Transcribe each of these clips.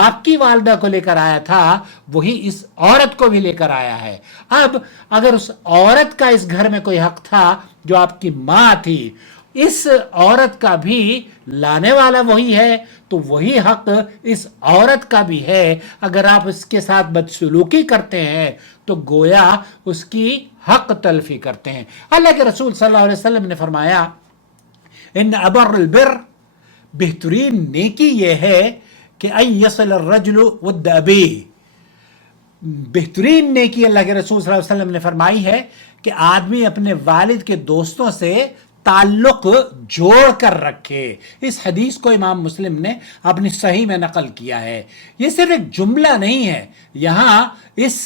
آپ کی والدہ کو لے کر آیا تھا وہی اس عورت کو بھی لے کر آیا ہے. اب اگر اس عورت کا اس گھر میں کوئی حق تھا جو آپ کی ماں تھی، اس عورت کا بھی لانے والا وہی ہے، تو وہی حق اس عورت کا بھی ہے. اگر آپ اس کے ساتھ بدسلوکی کرتے ہیں تو گویا اس کی حق تلفی کرتے ہیں. اللہ کے رسول صلی اللہ علیہ وسلم نے فرمایا ان ابر البر، بہترین نیکی یہ ہے کہ ان یصل الرجل ود ابیہ، بہترین نیکی اللہ کے رسول صلی اللہ علیہ وسلم نے فرمائی ہے کہ آدمی اپنے والد کے دوستوں سے تعلق جوڑ کر رکھے. اس حدیث کو امام مسلم نے اپنی صحیح میں نقل کیا ہے. یہ صرف ایک جملہ نہیں ہے، یہاں اس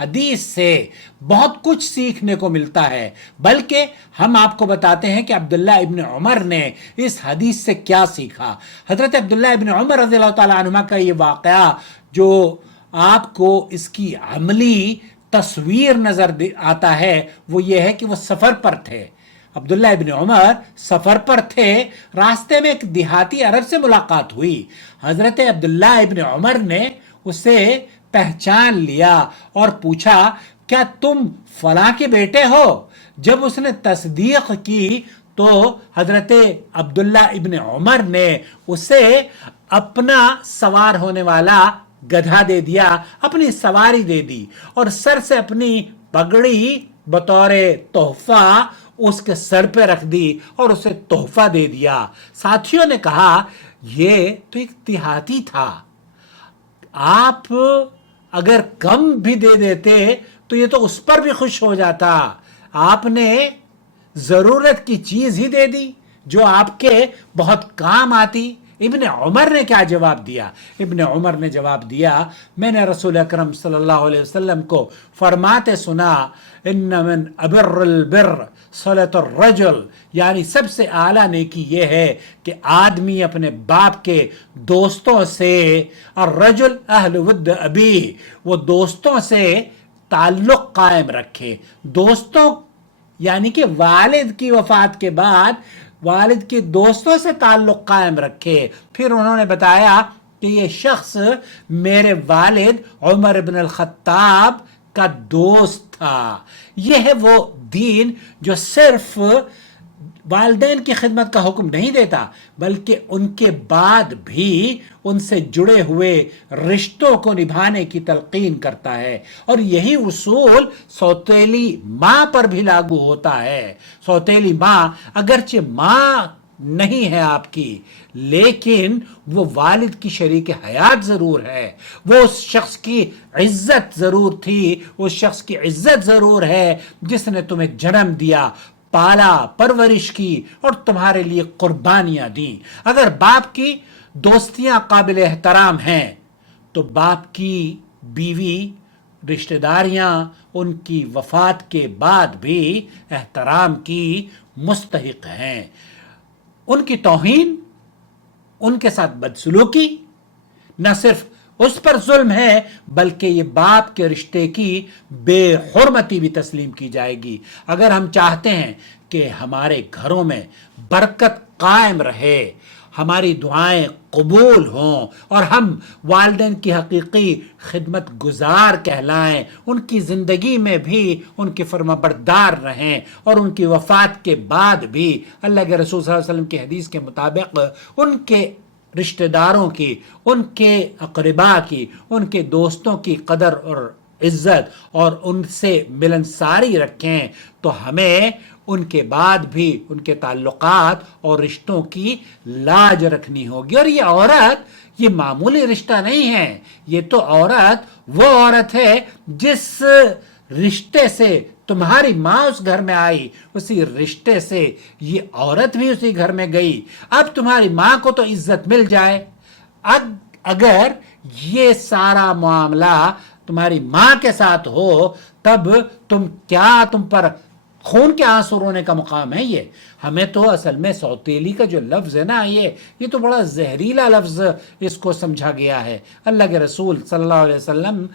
حدیث سے بہت کچھ سیکھنے کو ملتا ہے. بلکہ ہم آپ کو بتاتے ہیں کہ عبداللہ ابن عمر نے اس حدیث سے کیا سیکھا. حضرت عبداللہ ابن عمر رضی اللہ تعالیٰ عنہما کا یہ واقعہ جو آپ کو اس کی عملی تصویر نظر آتا ہے وہ یہ ہے کہ وہ سفر پر تھے. عبداللہ ابن عمر سفر پر تھے، راستے میں ایک دیہاتی عرب سے ملاقات ہوئی. حضرت عبداللہ ابن عمر نے اسے پہچان لیا اور پوچھا کیا تم فلاں کے بیٹے ہو؟ جب اس نے تصدیق کی تو حضرت عبداللہ ابن عمر نے اسے اپنا سوار ہونے والا گدھا دے دیا، اپنی سواری دے دی، اور سر سے اپنی پگڑی بطور تحفہ اس کے سر پہ رکھ دی اور اسے تحفہ دے دیا. ساتھیوں نے کہا یہ تو ایک دیہاتی تھا، آپ اگر کم بھی دے دیتے تو یہ تو اس پر بھی خوش ہو جاتا. آپ نے ضرورت کی چیز ہی دے دی جو آپ کے بہت کام آتی. ابن عمر نے کیا جواب دیا؟ ابن عمر نے جواب دیا میں نے رسول اکرم صلی اللہ علیہ وسلم کو فرماتے سنا ان من ابر البر صلۃ الرجل، یعنی سب سے اعلیٰ نیکی یہ ہے کہ آدمی اپنے باپ کے دوستوں سے، الرجل اہل ود ابی، وہ دوستوں سے تعلق قائم رکھے. دوستوں یعنی کہ والد کی وفات کے بعد والد کے دوستوں سے تعلق قائم رکھے. پھر انہوں نے بتایا کہ یہ شخص میرے والد عمر بن الخطاب کا دوست تھا. یہ ہے وہ دین جو صرف والدین کی خدمت کا حکم نہیں دیتا بلکہ ان کے بعد بھی ان سے جڑے ہوئے رشتوں کو نبھانے کی تلقین کرتا ہے. اور یہی اصول سوتیلی ماں پر بھی لاگو ہوتا ہے. سوتیلی ماں اگرچہ ماں نہیں ہے آپ کی لیکن وہ والد کی شریک حیات ضرور ہے، وہ اس شخص کی عزت ضرور تھی، اس شخص کی عزت ضرور ہے جس نے تمہیں جنم دیا، پالا، پرورش کی اور تمہارے لیے قربانیاں دیں. اگر باپ کی دوستیاں قابل احترام ہیں تو باپ کی بیوی رشتہ داریاں ان کی وفات کے بعد بھی احترام کی مستحق ہیں. ان کی توہین، ان کے ساتھ بدسلوکی نہ صرف اس پر ظلم ہے بلکہ یہ باپ کے رشتے کی بے حرمتی بھی تسلیم کی جائے گی. اگر ہم چاہتے ہیں کہ ہمارے گھروں میں برکت قائم رہے، ہماری دعائیں قبول ہوں اور ہم والدین کی حقیقی خدمت گزار کہلائیں، ان کی زندگی میں بھی ان کی فرما بردار رہیں اور ان کی وفات کے بعد بھی اللہ کے رسول صلی اللہ علیہ وسلم کی حدیث کے مطابق ان کے رشتہ داروں کی، ان کے اقربا کی، ان کے دوستوں کی قدر اور عزت اور ان سے ملنساری رکھیں تو ہمیں ان کے بعد بھی ان کے تعلقات اور رشتوں کی لاج رکھنی ہوگی. اور یہ عورت یہ معمولی رشتہ نہیں ہے، یہ تو عورت وہ عورت ہے جس رشتے سے تمہاری ماں اس گھر میں آئی، اسی رشتے سے یہ عورت بھی اسی گھر میں گئی. اب تمہاری ماں کو تو عزت مل جائے، اگر یہ سارا معاملہ تمہاری ماں کے ساتھ ہو تب تم پر خون کے آنسو رونے کا مقام ہے یہ. ہمیں تو اصل میں سوتیلی کا جو لفظ ہے نا یہ تو بڑا زہریلا لفظ اس کو سمجھا گیا ہے. اللہ کے رسول صلی اللہ علیہ وسلم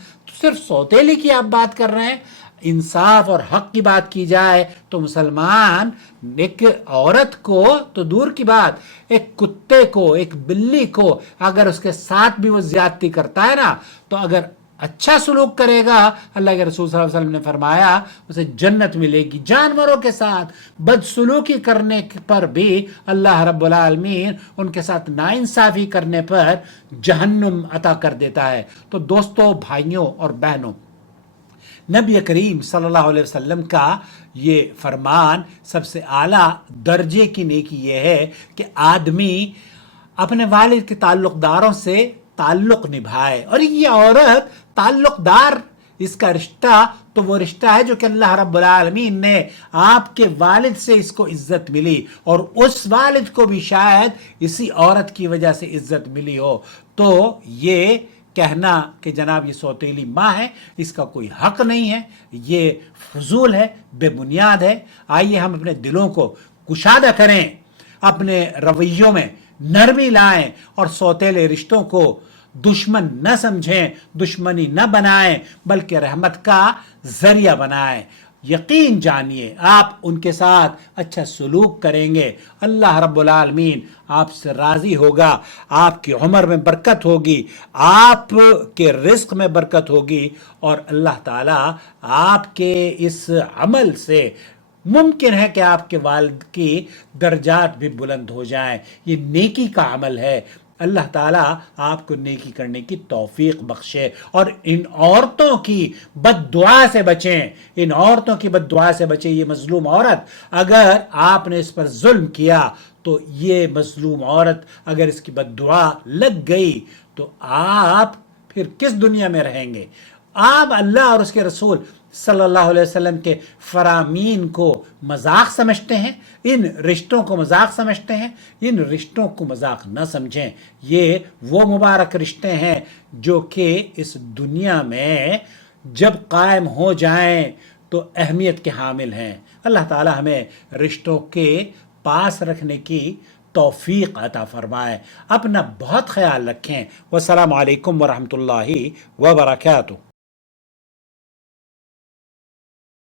صرف سوتیلی کی آپ بات کر رہے ہیں. انصاف اور حق کی بات کی جائے تو مسلمان ایک عورت کو تو دور کی بات، ایک کتے کو، ایک بلی کو اگر اس کے ساتھ بھی وہ زیادتی کرتا ہے نا، تو اگر اچھا سلوک کرے گا، اللہ کے رسول صلی اللہ علیہ وسلم نے فرمایا اسے جنت ملے گی. جانوروں کے ساتھ بد سلوکی کرنے پر بھی اللہ رب العالمین ان کے ساتھ ناانصافی کرنے پر جہنم عطا کر دیتا ہے. تو دوستو، بھائیوں اور بہنوں، نبی کریم صلی اللہ علیہ وسلم کا یہ فرمان سب سے اعلیٰ درجے کی نیکی یہ ہے کہ آدمی اپنے والد کے تعلق داروں سے تعلق نبھائے. اور یہ عورت تعلق دار، اس کا رشتہ تو وہ رشتہ ہے جو کہ اللہ رب العالمین نے آپ کے والد سے اس کو عزت ملی، اور اس والد کو بھی شاید اسی عورت کی وجہ سے عزت ملی ہو. تو یہ کہنا کہ جناب یہ سوتیلی ماں ہے، اس کا کوئی حق نہیں ہے، یہ فضول ہے، بے بنیاد ہے. آئیے ہم اپنے دلوں کو کشادہ کریں، اپنے رویوں میں نرمی لائیں، اور سوتیلے رشتوں کو دشمن نہ سمجھیں، دشمنی نہ بنائیں، بلکہ رحمت کا ذریعہ بنائیں. یقین جانیے آپ ان کے ساتھ اچھا سلوک کریں گے، اللہ رب العالمین آپ سے راضی ہوگا، آپ کی عمر میں برکت ہوگی، آپ کے رزق میں برکت ہوگی، اور اللہ تعالیٰ آپ کے اس عمل سے ممکن ہے کہ آپ کے والد کی درجات بھی بلند ہو جائیں. یہ نیکی کا عمل ہے. اللہ تعالیٰ آپ کو نیکی کرنے کی توفیق بخشے. اور ان عورتوں کی بد دعا سے بچیں، ان عورتوں کی بد دعا سے بچیں. یہ مظلوم عورت، اگر آپ نے اس پر ظلم کیا تو یہ مظلوم عورت اگر اس کی بد دعا لگ گئی تو آپ پھر کس دنیا میں رہیں گے؟ آپ اللہ اور اس کے رسول صلی اللہ علیہ وسلم کے فرامین کو مذاق سمجھتے ہیں، ان رشتوں کو مذاق سمجھتے ہیں. ان رشتوں کو مذاق نہ سمجھیں. یہ وہ مبارک رشتے ہیں جو کہ اس دنیا میں جب قائم ہو جائیں تو اہمیت کے حامل ہیں. اللہ تعالی ہمیں رشتوں کے پاس رکھنے کی توفیق عطا فرمائے. اپنا بہت خیال رکھیں. والسلام علیکم ورحمۃ اللہ وبرکاتہ.